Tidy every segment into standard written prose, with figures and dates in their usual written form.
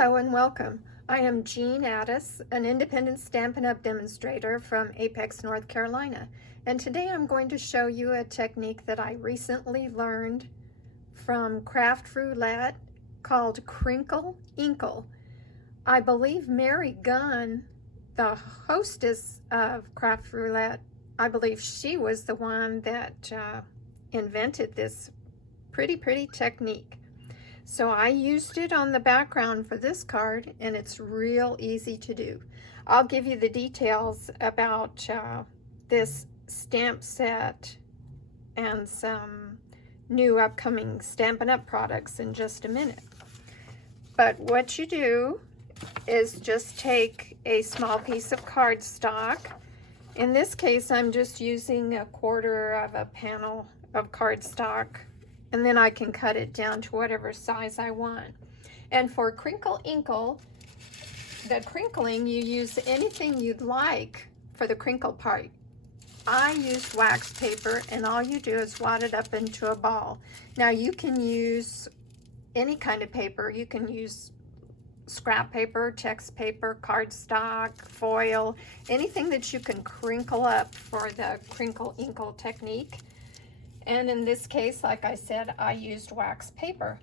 Hello and welcome. I am Jean Addis, an independent Stampin' Up! Demonstrator from Apex, North Carolina. And today I'm going to show you a technique that I recently learned from Craft Roulette called Crinkle Inkle. I believe Mary Gunn, the hostess of Craft Roulette, I believe she was the one that invented this pretty technique. So I used it on the background for this card, and it's real easy to do. I'll give you the details about this stamp set and some new upcoming Stampin' Up! Products in just a minute. But what you do is just take a small piece of cardstock. In this case, I'm just using 1/4 of a panel of cardstock, and then I can cut it down to whatever size I want. And for Crinkle Inkle, the crinkling, you use anything you'd like for the crinkle part. I used wax paper, and all you do is wad it up into a ball. Now you can use any kind of paper. You can use scrap paper, text paper, cardstock, foil, anything that you can crinkle up for the Crinkle Inkle technique. And in this case, like I said, I used wax paper.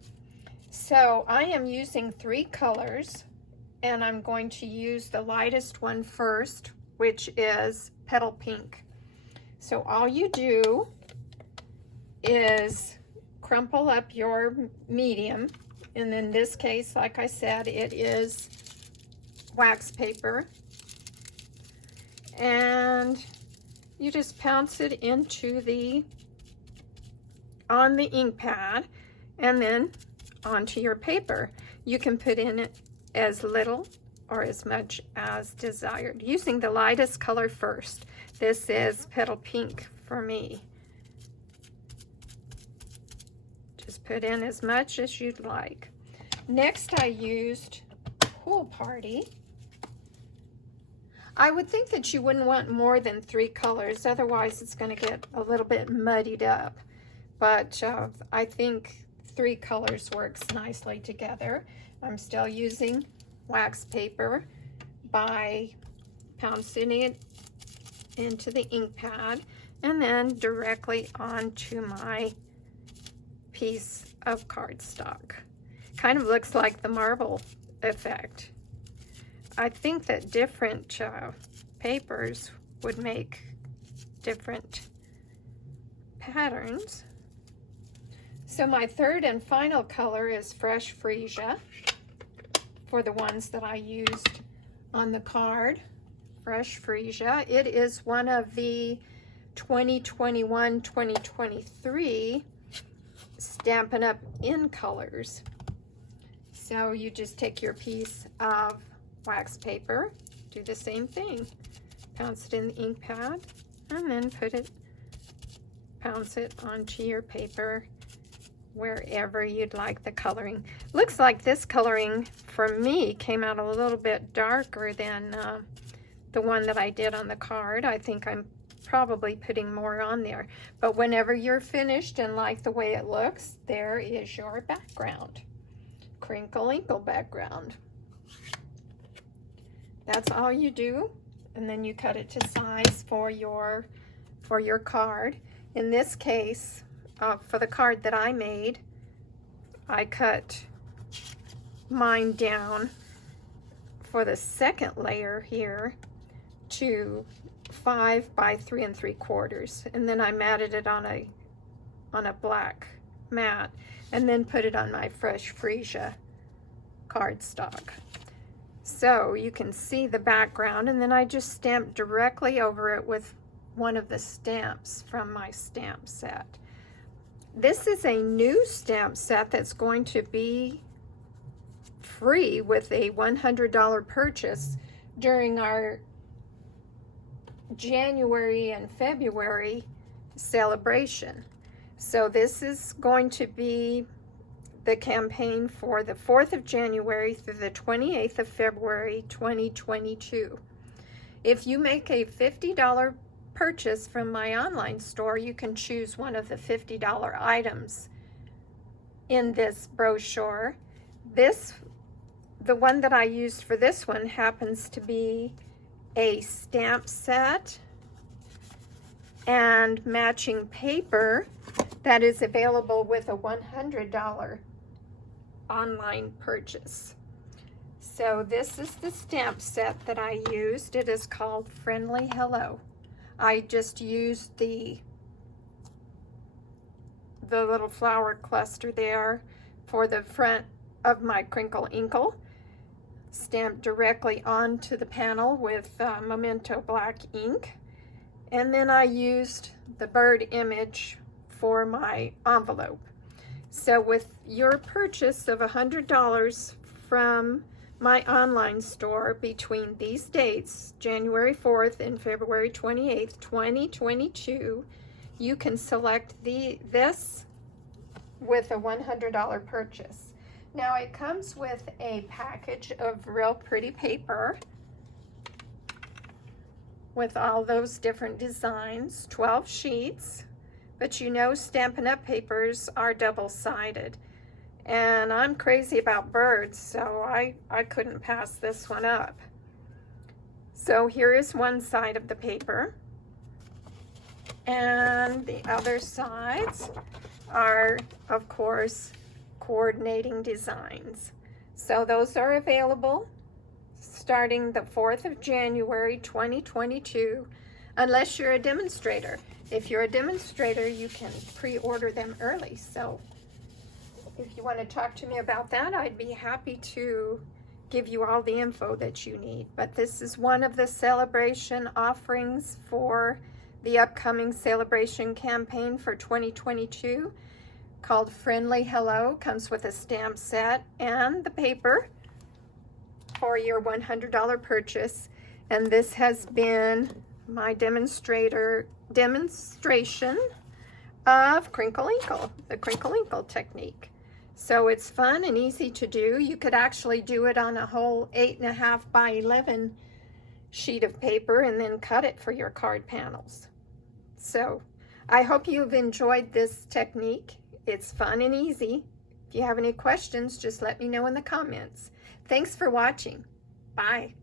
So I am using 3 colors, and I'm going to use the lightest one first, which is Petal Pink. So all you do is crumple up your medium, and in this case, like I said, it is wax paper, and you just pounce it into on the ink pad and then onto your paper. You can put in it as little or as much as desired, using the lightest color first. This is Petal Pink for me. Just put in as much as you'd like. Next, I used Pool Party. I would think that you wouldn't want more than 3 colors, otherwise it's going to get a little bit muddied up. But I think 3 colors works nicely together. I'm still using wax paper by pouncing it into the ink pad and then directly onto my piece of cardstock. Kind of looks like the marble effect. I think that different papers would make different patterns. So my third and final color is Fresh Freesia for the ones that I used on the card. Fresh Freesia. It is one of the 2021-2023 Stampin' Up! In colors. So you just take your piece of wax paper, do the same thing. Pounce it in the ink pad, and then pounce it onto your paper wherever you'd like the coloring. Looks like this coloring for me came out a little bit darker than the one that I did on the card. I think I'm probably putting more on there. But whenever you're finished and like the way it looks, there is your background. Crinkle Inkle background. That's all you do, and then you cut it to size for your card. In this case, for the card that I made, I cut mine down for the second layer here to 5 by 3 3/4, and then I matted it on a black mat, and then put it on my Fresh Freesia cardstock. So you can see the background, and then I just stamped directly over it with one of the stamps from my stamp set. This is a new stamp set that's going to be free with a $100 purchase during our January and February celebration. So this is going to be the campaign for the 4th of January through the 28th of February 2022. If you make a $50 purchase from my online store, you can choose one of the $50 items in this brochure. This the one that I used for this one happens to be a stamp set and matching paper that is available with a $100 online purchase. So this is the stamp set that I used. It is called Friendly Hello. I just used the little flower cluster there for the front of my Crinkle Inkle, stamped directly onto the panel with Memento black ink. And then I used the bird image for my envelope. So with your purchase of $100 from my online store between these dates, January 4th and February 28th, 2022, you can select this with a $100 purchase. Now it comes with a package of real pretty paper with all those different designs, 12 sheets, but you know Stampin' Up papers are double-sided. And I'm crazy about birds, so I couldn't pass this one up. So here is one side of the paper, and the other sides are, of course, coordinating designs. So those are available starting the 4th of January 2022, unless you're a demonstrator. If you're a demonstrator, you can pre-order them early. So if you want to talk to me about that, I'd be happy to give you all the info that you need. But this is one of the celebration offerings for the upcoming celebration campaign for 2022 called Friendly Hello. Comes with a stamp set and the paper for your $100 purchase. And this has been my demonstration of Crinkle Inkle, the Crinkle Inkle technique. So it's fun and easy to do. You could actually do it on a whole 8.5 by 11 sheet of paper and then cut it for your card panels. So I hope you've enjoyed this technique. It's fun and easy. If you have any questions, just let me know in the comments. Thanks for watching. Bye.